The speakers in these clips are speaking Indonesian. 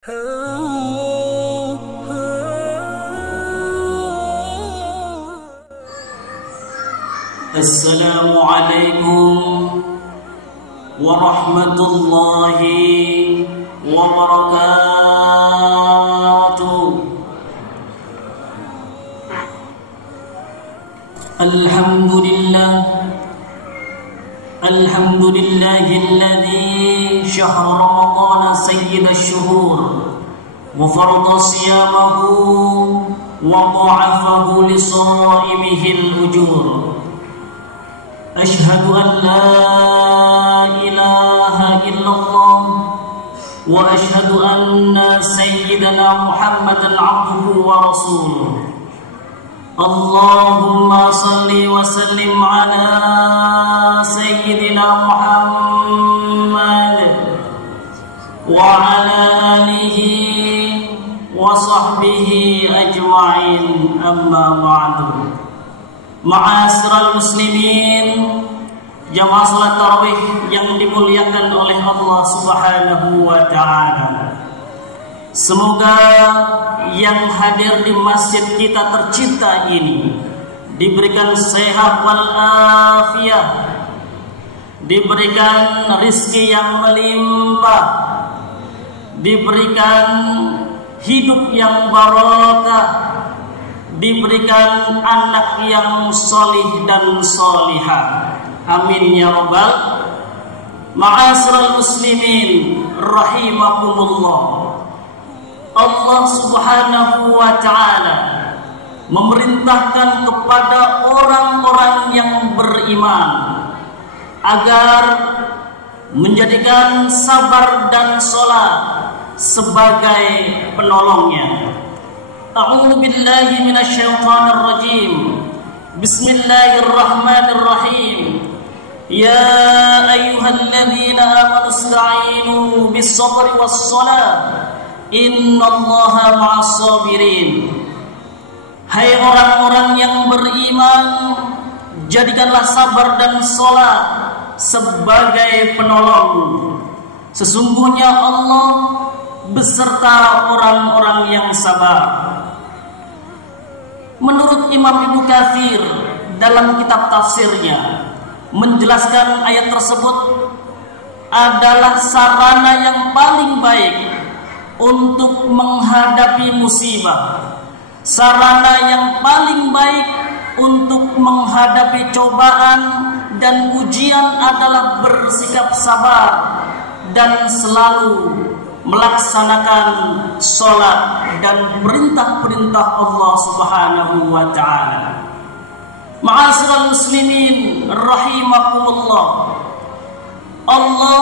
Assalamualaikum warahmatullahi wabarakatuh. Alhamdulillahilladzi syahra ramadana sayyidash syuhur wa farada siyamahu wa dha'afahu li shaimihil ujur. Ashhadu an la ilaha illallah wa ashhadu anna sayyidana Muhammadan abduhu wa rasuluh. Allahumma salli wa sallim ala sayyidina Muhammad wa ala alihi wa sahbihi ajma'in, amma ba'du. Ma'asyiral muslimin, jamaah salat tarawih yang dimuliakan oleh Allah Subhanahu wa ta'ala. Semoga yang hadir di masjid kita tercinta ini diberikan sehat wal afiat, diberikan rizki yang melimpah, diberikan hidup yang barokah, diberikan anak yang solih dan solihah. Amin ya rabbal. Ma'asyiral muslimin rahimakumullah. Allah Subhanahu wa ta'ala memerintahkan kepada orang-orang yang beriman agar menjadikan sabar dan sholat sebagai penolongnya. A'udzu billahi minasyaitonir rajim. Bismillahirrahmanirrahim. Ya ayyuhalladzina amanu ista'inu bis-sabri was-shalah. Innallaha ma'as sabirin. Hai orang-orang yang beriman, jadikanlah sabar dan sholat sebagai penolong. Sesungguhnya Allah beserta orang-orang yang sabar. Menurut Imam Ibnu Katsir dalam kitab tafsirnya menjelaskan ayat tersebut adalah sarana yang paling baik untuk menghadapi musibah, sarana yang paling baik untuk menghadapi cobaan dan ujian adalah bersikap sabar dan selalu melaksanakan sholat dan perintah-perintah Allah Subhanahu wa ta'ala. Ma'asyiral muslimin rahimakumullah. Allah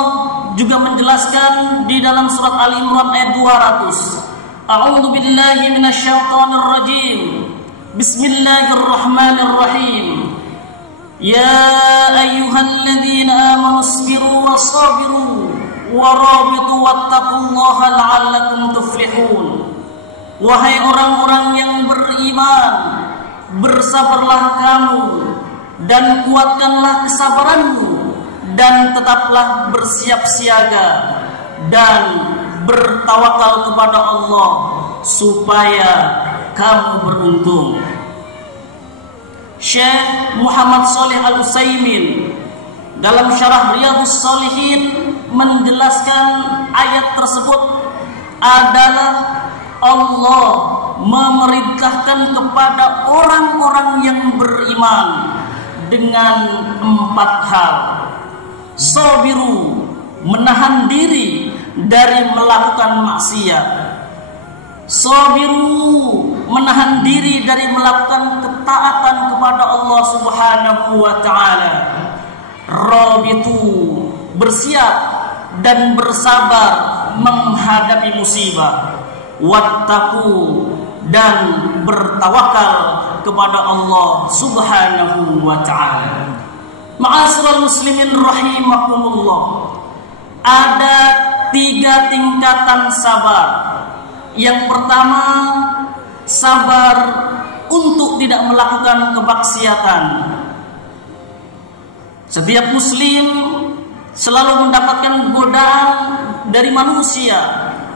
juga menjelaskan di dalam surat Al-Imran ayat 200. A'udzu billahi minasyaitonir rajim. Bismillahirrahmanirrahim. Ya ayyuhalladzina amanu isbiru wasabiru warabitu wattaqullaha la'allakum tuflihun. Wahai orang-orang yang beriman, bersabarlah kamu dan kuatkanlah kesabaranmu, dan tetaplah bersiap siaga dan bertawakal kepada Allah supaya kamu beruntung. Syekh Muhammad Shalih Al-Utsaimin dalam syarah Riyadhus Shalihin menjelaskan ayat tersebut adalah Allah memerintahkan kepada orang-orang yang beriman dengan 4 hal. Sabiru, menahan diri dari melakukan maksiat. Sabiru, menahan diri dari melakukan ketaatan kepada Allah Subhanahu wa ta'ala. Rabitu, bersiap dan bersabar menghadapi musibah. Wattaqu, dan bertawakal kepada Allah Subhanahu wa ta'ala. Ma'asyiral muslimin rahimakumullah. Ada 3 tingkatan sabar. Yang pertama, sabar untuk tidak melakukan kemaksiatan. Setiap muslim selalu mendapatkan godaan dari manusia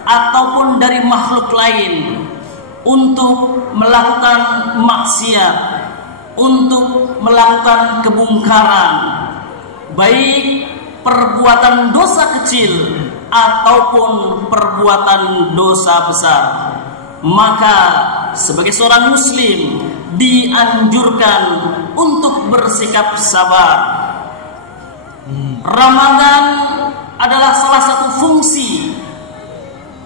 ataupun dari makhluk lain untuk melakukan maksiat, untuk melakukan kemungkaran, baik perbuatan dosa kecil ataupun perbuatan dosa besar, maka sebagai seorang muslim dianjurkan untuk bersikap sabar. Ramadan adalah salah satu fungsi.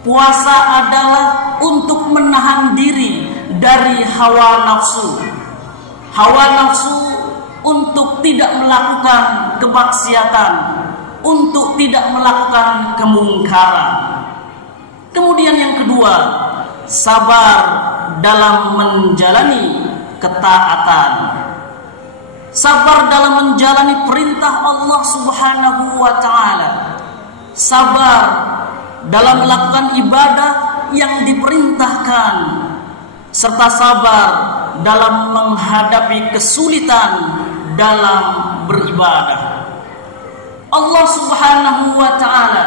Puasa adalah untuk menahan diri dari hawa nafsu. Hawa nafsu untuk tidak melakukan kemaksiatan, untuk tidak melakukan kemungkaran. Kemudian yang kedua, sabar dalam menjalani ketaatan. Sabar dalam menjalani perintah Allah Subhanahu wa ta'ala. Sabar dalam melakukan ibadah yang diperintahkan, serta sabar dalam menghadapi kesulitan dalam beribadah. Allah Subhanahu wa ta'ala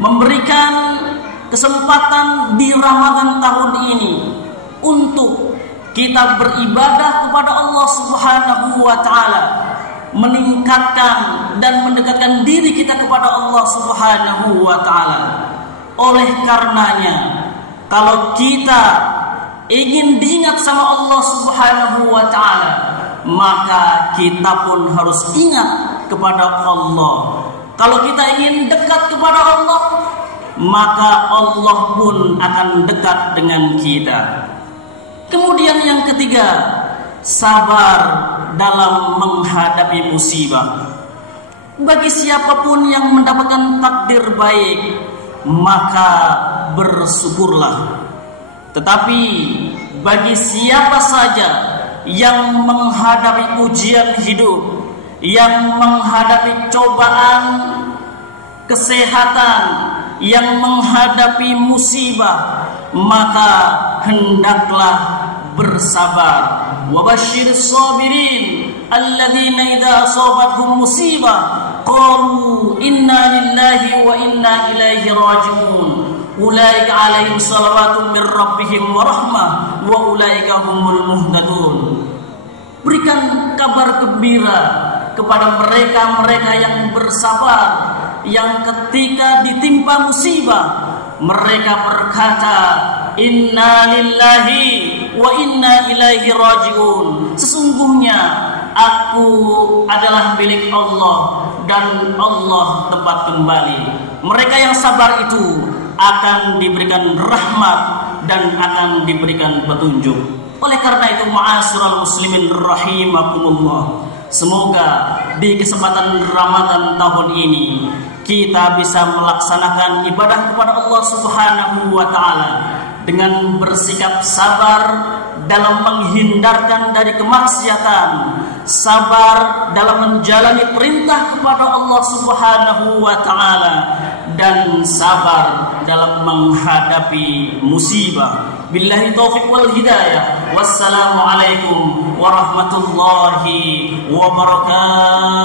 memberikan kesempatan di Ramadan tahun ini untuk kita beribadah kepada Allah Subhanahu wa ta'ala, meningkatkan dan mendekatkan diri kita kepada Allah Subhanahu wa ta'ala. Oleh karenanya, kalau kita ingin diingat sama Allah Subhanahu wa ta'ala, maka kita pun harus ingat kepada Allah. Kalau kita ingin dekat kepada Allah, maka Allah pun akan dekat dengan kita. Kemudian yang ketiga, sabar dalam menghadapi musibah. Bagi siapapun yang mendapatkan takdir baik, maka bersyukurlah. Tetapi bagi siapa saja yang menghadapi ujian hidup, yang menghadapi cobaan kesehatan, yang menghadapi musibah, maka hendaklah bersabar. Wabashshiris sabirin alladzina idza asabathum musibah qalu inna lillahi wa inna ilaihi raji'un. Ulaika alaihim salawatun min rabbihim wa rahmah wa ulaika humul muhtadun. Berikan kabar gembira kepada mereka-mereka yang bersabar, yang ketika ditimpa musibah mereka berkata, inna lillahi wa inna ilaihi raji'un. Sesungguhnya aku adalah milik Allah dan Allah tempat kembali. Mereka yang sabar itu akan diberikan rahmat dan akan diberikan petunjuk. Oleh karena itu, ma'asyiral muslimin rahimakumullah, semoga di kesempatan Ramadan tahun ini kita bisa melaksanakan ibadah kepada Allah Subhanahu wa ta'ala dengan bersikap sabar dalam menghindarkan dari kemaksiatan, sabar dalam menjalani perintah kepada Allah Subhanahu wa ta'ala, dan sabar dalam menghadapi musibah. Billahi taufiq wal hidayah. Wassalamualaikum warahmatullahi wabarakatuh.